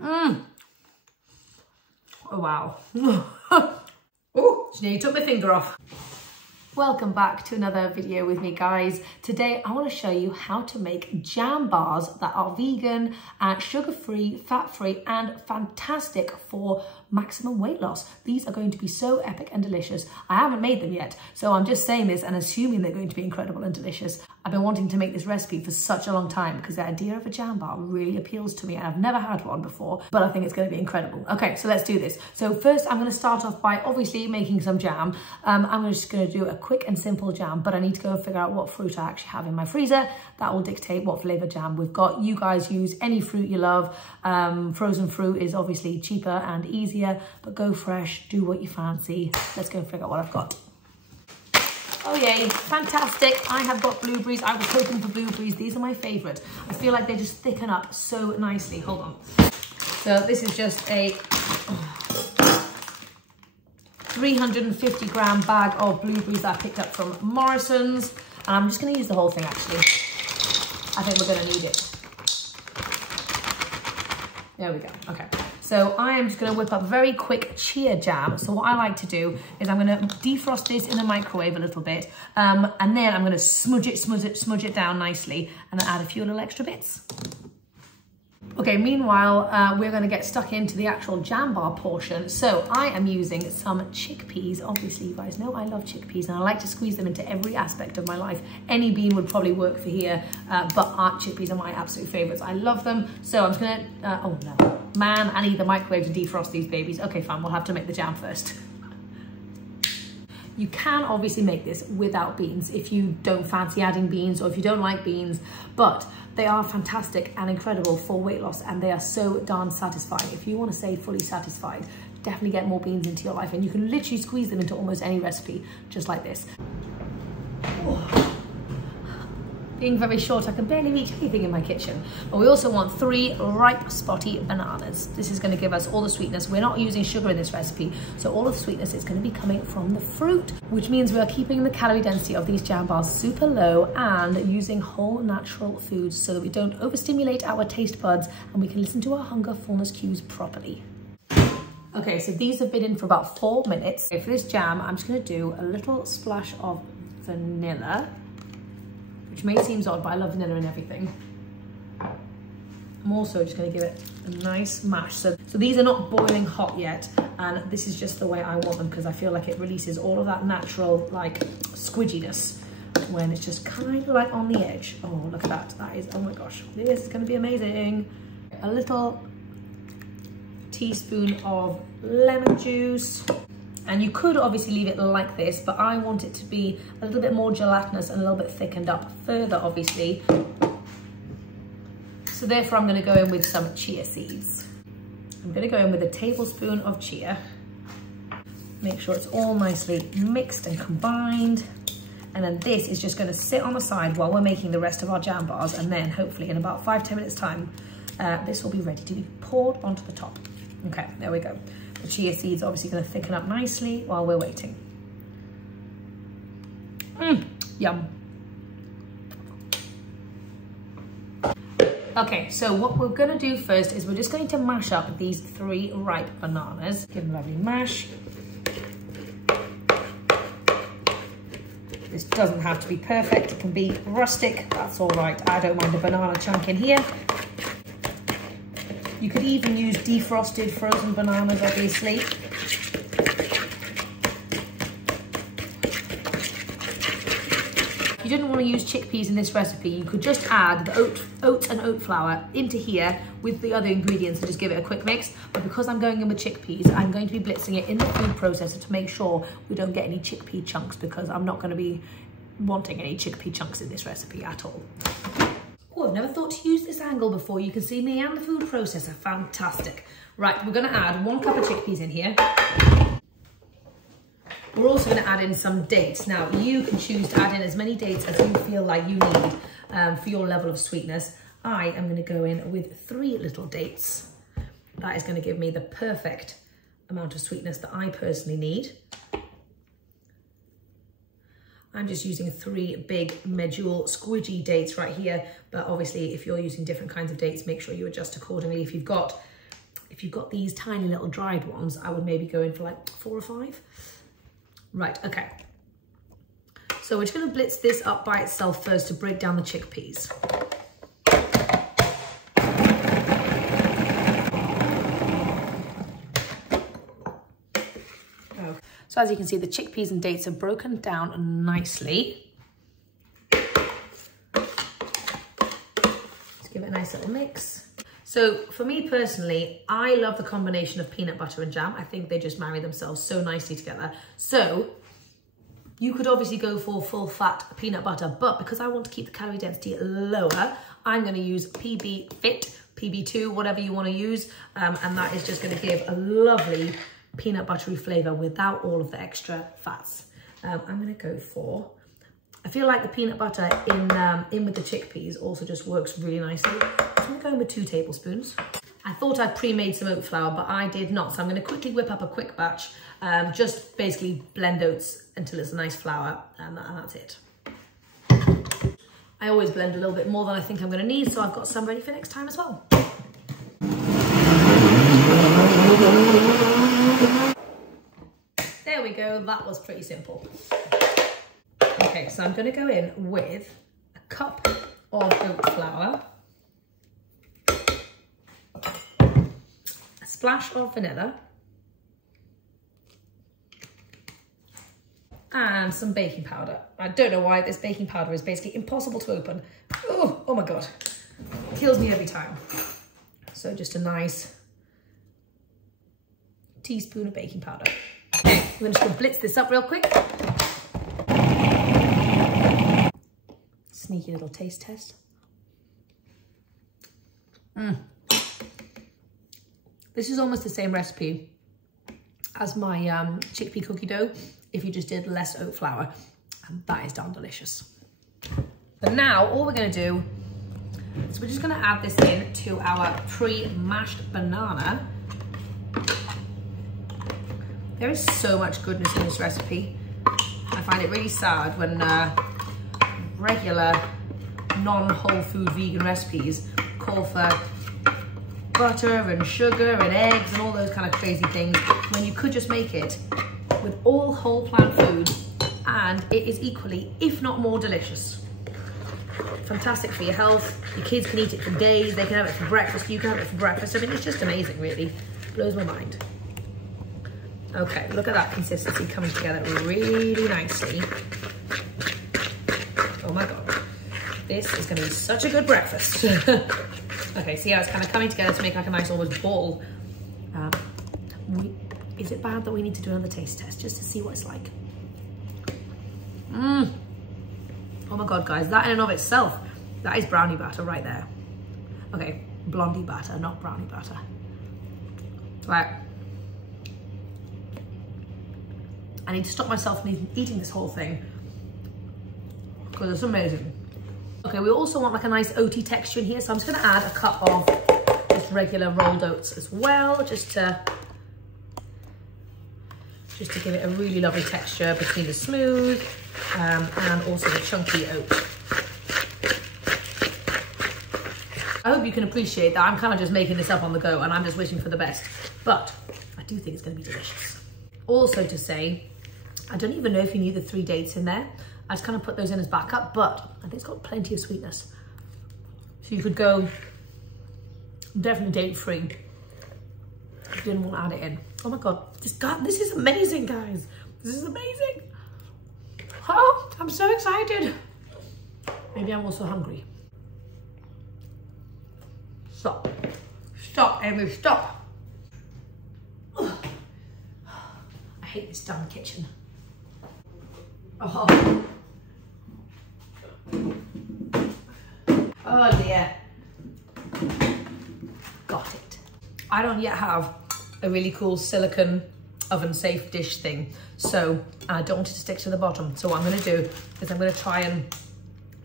Oh, wow. Oh, you took my finger off. Welcome back to another video with me, guys. Today I want to show you how to make jam bars that are vegan and sugar-free, fat-free and fantastic for maximum weight loss. These are going to be so epic and delicious. I haven't made them yet, so I'm just saying this and assuming they're going to be incredible and delicious. I've been wanting to make this recipe for such a long time because the idea of a jam bar really appeals to me, and I've never had one before, but I think it's going to be incredible. Okay, so let's do this. So first I'm going to start off by obviously making some jam. I'm just going to do a quick and simple jam, but I need to go and figure out what fruit I actually have in my freezer. That will dictate what flavour jam we've got. You guys use any fruit you love. Frozen fruit is obviously cheaper and easier, but go fresh, do what you fancy. Let's go and figure out what I've got. Oh yay, fantastic. I have got blueberries. I was hoping for blueberries. These are my favourite. I feel like they just thicken up so nicely. Hold on. So this is just a 350 gram bag of blueberries that I picked up from Morrison's. And I'm just going to use the whole thing actually. I think we're going to need it. There we go. Okay. So I am just going to whip up very quick chia jam. So what I like to do is I'm going to defrost this in the microwave a little bit. And then I'm going to smudge it down nicely and then add a few little extra bits. Okay, meanwhile, we're going to get stuck into the actual jam bar portion. So I am using some chickpeas. Obviously, you guys know I love chickpeas and I like to squeeze them into every aspect of my life. Any bean would probably work for here, but chickpeas are my absolute favorites. I love them. So I'm just going to, oh no, man, I need the microwave to defrost these babies. Okay, fine, we'll have to make the jam first. You can obviously make this without beans if you don't fancy adding beans or if you don't like beans, but they are fantastic and incredible for weight loss and they are so darn satisfying. If you want to stay fully satisfied, definitely get more beans into your life and you can literally squeeze them into almost any recipe, just like this. Oh. Being very short, I can barely reach anything in my kitchen. But we also want 3 ripe spotty bananas. This is going to give us all the sweetness. We're not using sugar in this recipe, so all of the sweetness is going to be coming from the fruit, which means we are keeping the calorie density of these jam bars super low and using whole natural foods so that we don't overstimulate our taste buds and we can listen to our hunger fullness cues properly. Okay, so these have been in for about 4 minutes. Okay, for this jam, I'm just going to do a little splash of vanilla, which may seem odd, but I love vanilla in everything. I'm also just going to give it a nice mash. So these are not boiling hot yet, and this is just the way I want them because I feel like it releases all of that natural like squidginess when it's just kind of like on the edge. Oh, look at that. That is, oh my gosh, this is going to be amazing. A little teaspoon of lemon juice. And you could obviously leave it like this, but I want it to be a little bit more gelatinous and a little bit thickened up further, obviously. So therefore I'm going to go in with some chia seeds. I'm going to go in with a tablespoon of chia. Make sure it's all nicely mixed and combined. And then this is just going to sit on the side while we're making the rest of our jam bars. And then hopefully in about 5–10 minutes time, this will be ready to be poured onto the top. Okay, there we go. The chia seeds are obviously going to thicken up nicely while we're waiting. Yum. Okay, so what we're going to do first is we're just going to mash up these 3 ripe bananas. Give them a lovely mash. This doesn't have to be perfect. It can be rustic. That's all right. I don't mind a banana chunk in here. You could even use defrosted frozen bananas, obviously. If you didn't want to use chickpeas in this recipe, you could just add the oats and oat flour into here with the other ingredients and just give it a quick mix. But because I'm going in with chickpeas, I'm going to be blitzing it in the food processor to make sure we don't get any chickpea chunks because I'm not going to be wanting any chickpea chunks in this recipe at all. Oh, I've never thought to use this angle before. You can see me and the food processor. Fantastic. Right, we're going to add 1 cup of chickpeas in here. We're also going to add in some dates. Now, you can choose to add in as many dates as you feel like you need for your level of sweetness. I am going to go in with 3 little dates. That is going to give me the perfect amount of sweetness that I personally need. I'm just using 3 big medjool squidgy dates right here, but obviously if you're using different kinds of dates, make sure you adjust accordingly. If you've got If you've got these tiny little dried ones, I would maybe go in for like 4 or 5. Right, okay. So we're just gonna blitz this up by itself first to break down the chickpeas. So as you can see, the chickpeas and dates are broken down nicely. Let's give it a nice little mix. So for me personally, I love the combination of peanut butter and jam. I think they just marry themselves so nicely together. So you could obviously go for full fat peanut butter, but because I want to keep the calorie density lower, I'm going to use PB Fit, PB2, whatever you want to use. And that is just going to give a lovely peanut buttery flavor without all of the extra fats. I'm going to go for, I feel like the peanut butter in with the chickpeas also just works really nicely. I'm going with 2 tablespoons. I thought I'd pre-made some oat flour, but I did not. So I'm going to quickly whip up a quick batch. Just basically blend oats until it's a nice flour, and that's it. I always blend a little bit more than I think I'm going to need, so I've got some ready for next time as well. There we go, that was pretty simple. Okay, so I'm going to go in with a cup of oat flour, a splash of vanilla, and some baking powder. I don't know why this baking powder is basically impossible to open. Oh my God, it kills me every time. So just a nice teaspoon of baking powder. Okay, I'm just gonna blitz this up real quick. Sneaky little taste test. This is almost the same recipe as my chickpea cookie dough if you just did less oat flour, and that is darn delicious. But now all we're gonna do is we're just gonna add this in to our pre-mashed banana. There is so much goodness in this recipe. I find it really sad when regular non-whole food vegan recipes call for butter and sugar and eggs and all those kind of crazy things, when you could just make it with all whole plant food and it is equally, if not more, delicious. Fantastic for your health. Your kids can eat it for days. They can have it for breakfast. You can have it for breakfast. I mean, it's just amazing, really. Blows my mind. Okay, look at that consistency coming together really nicely. Oh my God. This is going to be such a good breakfast. Okay, see how it's kind of coming together to make like a nice almost ball. Is it bad that we need to do another taste test just to see what it's like? Oh my God, guys, that in and of itself, that is brownie batter right there. Okay, blondie batter, not brownie batter. Right. I need to stop myself from eating this whole thing because it's amazing. Okay, we also want like a nice oaty texture in here, so I'm just gonna add a cup of just regular rolled oats as well, just to give it a really lovely texture between the smooth and also the chunky oat. I hope you can appreciate that I'm kind of just making this up on the go and I'm just wishing for the best, but I do think it's gonna be delicious. Also to say, I don't even know if you need the 3 dates in there. I just kind of put those in as backup, but I think it's got plenty of sweetness. So you could go definitely date free if you didn't want to add it in. Oh my God, this is amazing, guys. This is amazing. Oh, I'm so excited. Maybe I'm also hungry. Stop, Amy, stop. Ugh. I hate this damn kitchen. Oh dear. Got it. I don't yet have a really cool silicone oven safe dish thing, so I don't want it to stick to the bottom. So what I'm going to do is I'm going to try and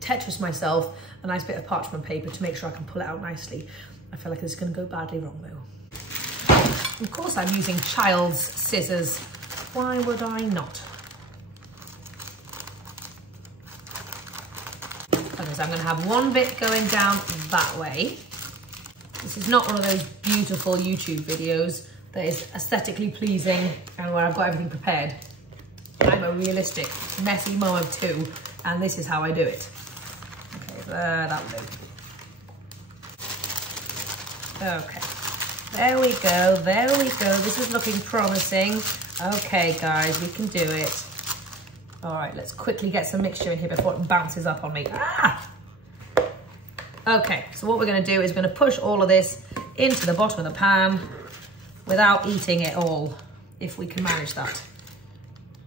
Tetris myself a nice bit of parchment paper to make sure I can pull it out nicely. I feel like this is going to go badly wrong though. Of course I'm using child's scissors. Why would I not? Okay, so I'm going to have one bit going down that way. This is not one of those beautiful YouTube videos that is aesthetically pleasing and where I've got everything prepared. I'm a realistic, messy mum of two, and this is how I do it. Okay, that'll do. Okay, there we go, there we go. This is looking promising. Okay, guys, we can do it. All right, let's quickly get some mixture in here before it bounces up on me. Ah! Okay, so what we're gonna do is we're gonna push all of this into the bottom of the pan without eating it all, if we can manage that.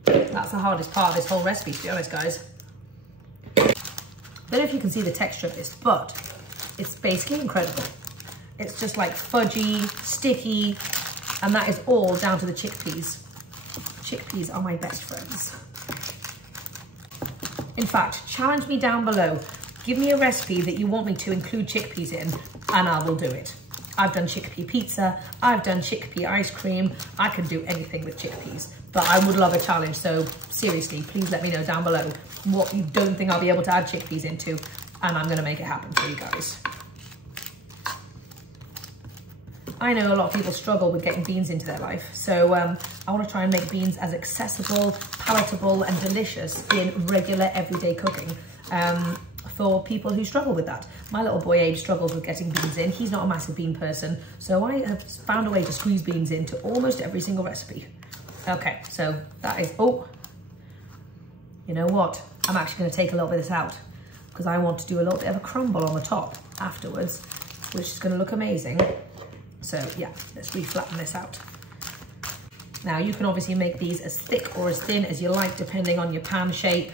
That's the hardest part of this whole recipe, to be honest, guys. I don't know if you can see the texture of this, but it's basically incredible. It's just like fudgy, sticky, and that is all down to the chickpeas. Chickpeas are my best friends. In fact, challenge me down below. Give me a recipe that you want me to include chickpeas in, and I will do it. I've done chickpea pizza, I've done chickpea ice cream. I can do anything with chickpeas, but I would love a challenge. So seriously, please let me know down below what you don't think I'll be able to add chickpeas into, and I'm gonna make it happen for you guys. I know a lot of people struggle with getting beans into their life, so I want to try and make beans as accessible, palatable, and delicious in regular everyday cooking for people who struggle with that. My little boy Abe struggles with getting beans in. He's not a massive bean person, so I have found a way to squeeze beans into almost every single recipe. Okay, so that is, oh, you know what? I'm actually going to take a little bit of this out because I want to do a little bit of a crumble on the top afterwards, which is going to look amazing. So yeah, let's re-flatten this out. Now you can obviously make these as thick or as thin as you like, depending on your pan shape.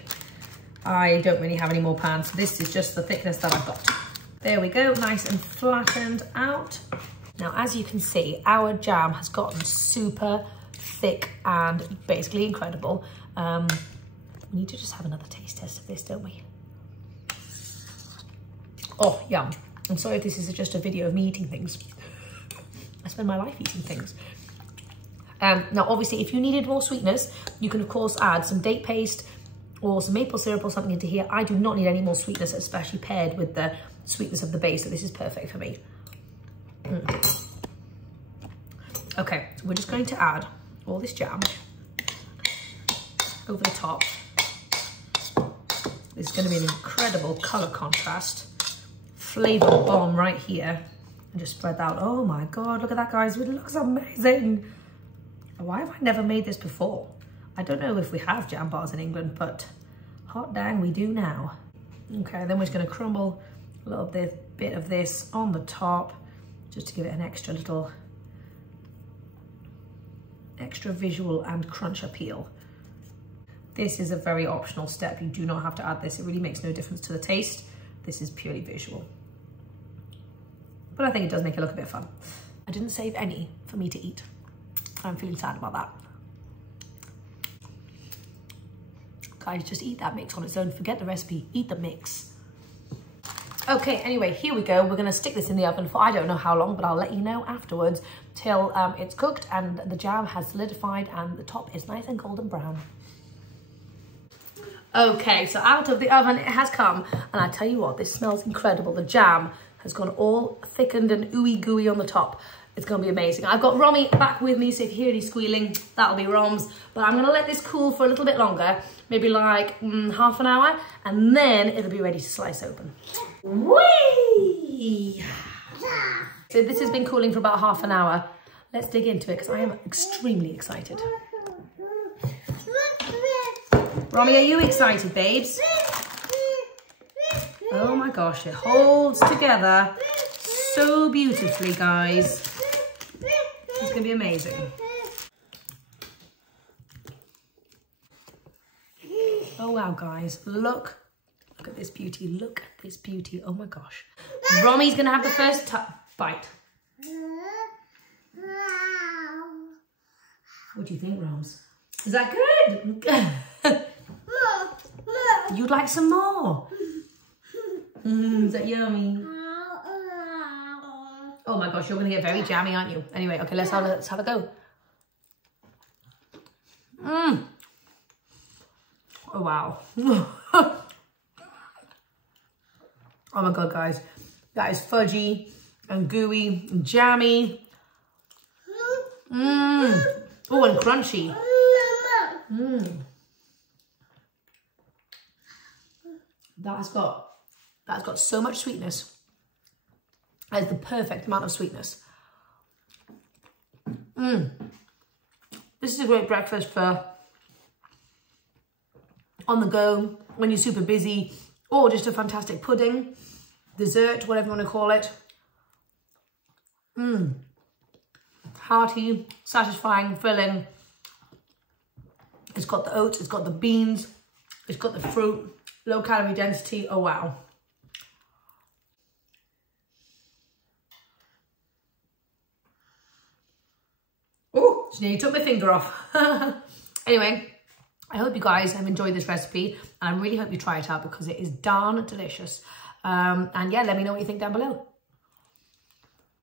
I don't really have any more pans. This is just the thickness that I've got. There we go, nice and flattened out. Now, as you can see, our jam has gotten super thick and basically incredible. We need to just have another taste test of this, don't we? Oh, yum. I'm sorry if this is just a video of me eating things. I spend my life eating things. Now, obviously, if you needed more sweetness, you can, of course, add some date paste or some maple syrup or something into here. I do not need any more sweetness, especially paired with the sweetness of the base, so this is perfect for me. Okay, so we're just going to add all this jam over the top. This is going to be an incredible colour contrast. Flavour bomb right here. And just spread that out. Oh my God, look at that, guys. It looks amazing. Why have I never made this before? I don't know if we have jam bars in England, but hot dang, we do now. Okay, then we're just going to crumble a little bit of this on the top, just to give it an extra visual and crunch appeal. This is a very optional step. You do not have to add this. It really makes no difference to the taste. This is purely visual. But I think it does make it look a bit fun. I didn't save any for me to eat. I'm feeling sad about that. Guys, just eat that mix on its own. Forget the recipe, eat the mix. Okay, anyway, here we go. We're gonna stick this in the oven for I don't know how long, but I'll let you know afterwards till it's cooked and the jam has solidified and the top is nice and golden brown. Okay, so out of the oven it has come, and I tell you what, this smells incredible. The jam has gone all thickened and ooey gooey on the top. It's gonna be amazing. I've got Romy back with me, so if you hear any squealing, that'll be Roms. But I'm gonna let this cool for a little bit longer, maybe like half an hour, and then it'll be ready to slice open. Whee! So this has been cooling for about half an hour. Let's dig into it, because I am extremely excited. Romy, are you excited, babes? Oh my gosh, it holds together so beautifully, guys. It's gonna be amazing. Oh wow, guys, look at this beauty, look at this beauty. Oh my gosh. Romy's gonna have the first bite. What do you think, Roms? Is that good? You'd like some more? Is that yummy? Oh my gosh, you're gonna get very jammy, aren't you? Anyway, okay, let's have a go. Oh wow. Oh my God, guys, that is fudgy. and gooey and jammy. Mmm. Oh, and crunchy. Mmm. That's got so much sweetness. That is the perfect amount of sweetness. Mmm. This is a great breakfast for on the go, when you're super busy, or just a fantastic pudding, dessert, whatever you want to call it. Mmm. Hearty, satisfying, filling. It's got the oats, it's got the beans, it's got the fruit, low calorie density. Oh wow. Oh, she nearly took my finger off. Anyway, I hope you guys have enjoyed this recipe, and I really hope you try it out because it is darn delicious. And yeah, let me know what you think down below.